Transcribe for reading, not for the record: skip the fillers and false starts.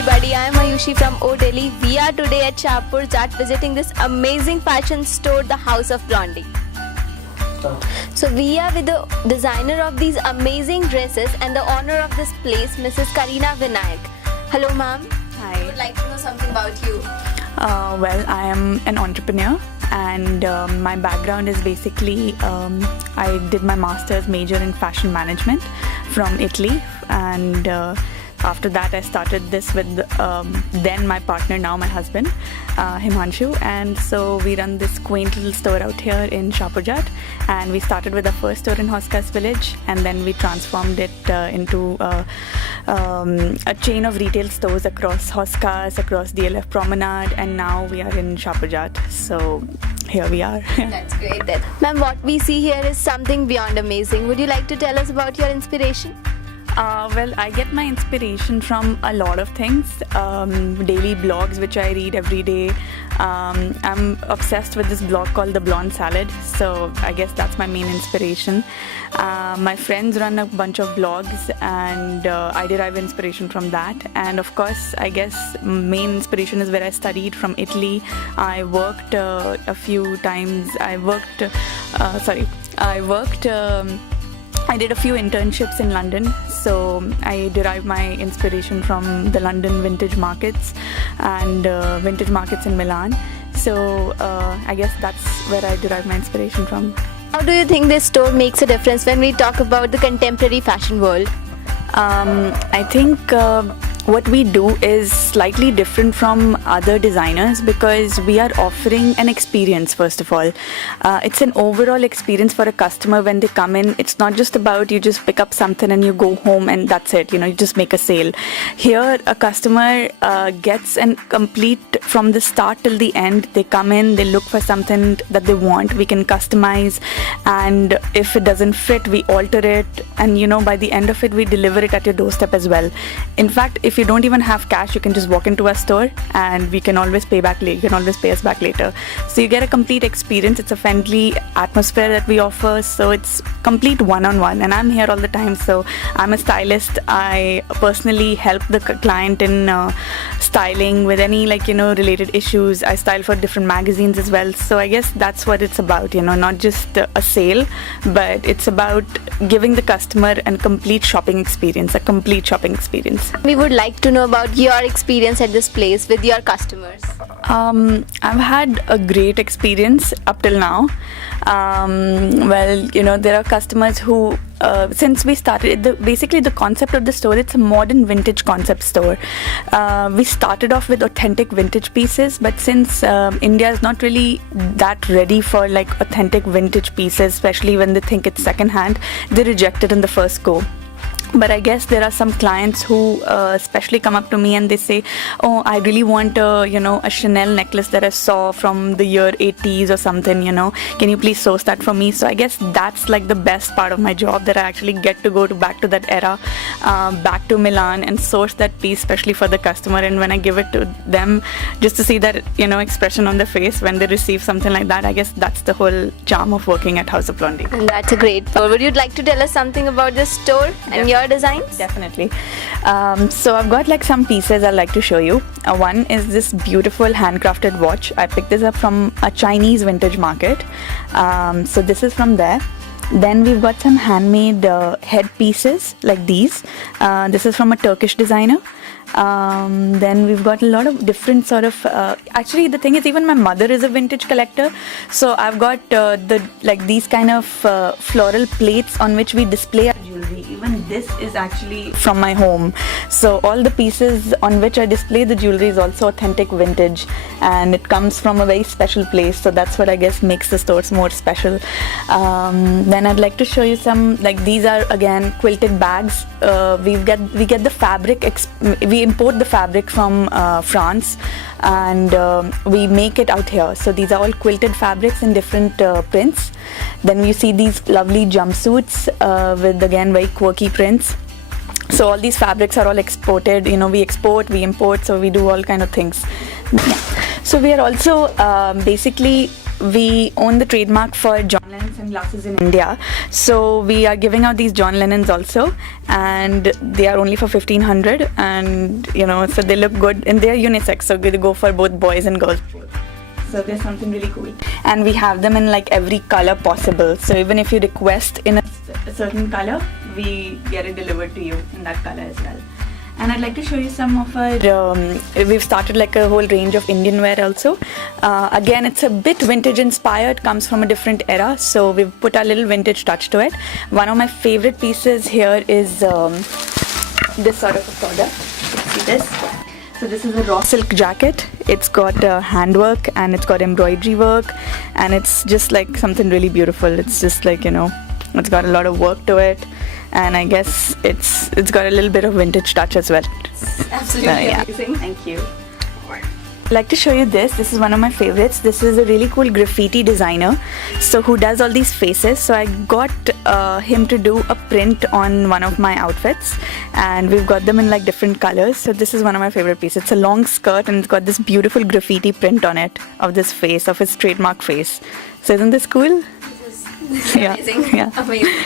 everybody, I am Ayushi from O Delhi. We are today at Shahpur Jat visiting this amazing fashion store, the House of Blondie. So we are with the designer of these amazing dresses and the owner of this place, Mrs. Kareena Vinayak. Hello ma'am. Hi. I would like to know something about you. Well, I am an entrepreneur and my background is basically I did my master's major in fashion management from Italy, and after that I started this with then my partner, now my husband, Himanshu, and so we run this quaint little store out here in Shahpur Jat, and we started with our first store in Hoskas Village, and then we transformed it into a chain of retail stores across Hoskas, across DLF Promenade, and now we are in Shahpur Jat. So here we are. That's great then. Ma'am, what we see here is something beyond amazing. Would you like to tell us about your inspiration? Well, I get my inspiration from a lot of things. Daily blogs which I read every day. I'm obsessed with this blog called The Blonde Salad, so I guess that's my main inspiration. My friends run a bunch of blogs and I derive inspiration from that. And of course, I guess main inspiration is where I studied from Italy. I worked a few times. I did a few internships in London, so I derive my inspiration from the London vintage markets and vintage markets in Milan. So I guess that's where I derive my inspiration from. How do you think this store makes a difference when we talk about the contemporary fashion world? I think what we do is slightly different from other designers because we are offering an experience. First of all, it's an overall experience for a customer when they come in. It's not just about you just pick up something and you go home and that's it, you just make a sale. Here a customer gets an complete, from the start till the end. They come in, they look for something that they want, we can customize, and if it doesn't fit we alter it, and by the end of it we deliver it at your doorstep as well. In fact, if you don't even have cash, you can just walk into our store and we can always pay back later. You can always pay us back later. So you get a complete experience. It's a friendly atmosphere that we offer. So it's complete one-on-one. And I'm here all the time. So I'm a stylist. I personally help the client in styling with any related issues. I style for different magazines as well. So I guess that's what it's about. Not just a sale, but it's about giving the customer a complete shopping experience. We would like to know about your experience at this place with your customers. I've had a great experience up till now. There are customers who since we started, basically the concept of the store, it's a modern vintage concept store. We started off with authentic vintage pieces, but since India is not really that ready for authentic vintage pieces, especially when they think it's second hand, they reject it in the first go. But I guess there are some clients who especially come up to me and they say, oh, I really want a Chanel necklace that I saw from the year 80s or something, can you please source that for me? So I guess that's the best part of my job, that I actually get to go back to that era, back to Milan and source that piece especially for the customer. And when I give it to them, just to see that expression on their face when they receive something like that, I guess that's the whole charm of working at House of Blondie. And that's a great store. Would you like to tell us something about this store and your designs? Definitely. So I've got some pieces I'd like to show you. One is this beautiful handcrafted watch. I picked this up from a Chinese vintage market. So this is from there. Then we've got some handmade head pieces like these. This is from a Turkish designer. Then we've got a lot of different sort of actually the thing is, even my mother is a vintage collector, so I've got these kind of floral plates on which we display our jewelry. Even this is actually from my home, so all the pieces on which I display the jewelry is also authentic vintage, and it comes from a very special place, so that's what I guess makes the stores more special. Then I'd like to show you some, these are again quilted bags. We get the fabric, we import the fabric from France, and we make it out here. So these are all quilted fabrics in different prints. Then you see these lovely jumpsuits with again very quirky prints. So all these fabrics are all exported. We export, we import, so we do all kind of things. Yeah. So we are also basically we own the trademark for John Lennon sunglasses in India. So we are giving out these John Lennons also, and they are only for 1500, and so they look good, and they are unisex, so they go for both boys and girls. So there's something really cool, and we have them in like every color possible. So even if you request in a certain color, we get it delivered to you in that color as well. And I'd like to show you some of our, we've started like a whole range of Indian wear also. Again, it's a bit vintage inspired, comes from a different era, so we've put our little vintage touch to it. One of my favorite pieces here is this sort of a product. See this? So this is a raw silk jacket. It's got handwork and it's got embroidery work, and it's just like something really beautiful. It's just like, it's got a lot of work to it, and I guess it's got a little bit of vintage touch as well. Absolutely amazing. Thank you. I'd like to show you this. This is one of my favorites. This is a really cool graffiti designer, so who does all these faces. So I got him to do a print on one of my outfits, and we've got them in like different colors. So this is one of my favorite pieces. It's a long skirt, and it's got this beautiful graffiti print on it of this face, of his trademark face. So isn't this cool? This is amazing. Yeah. Amazing.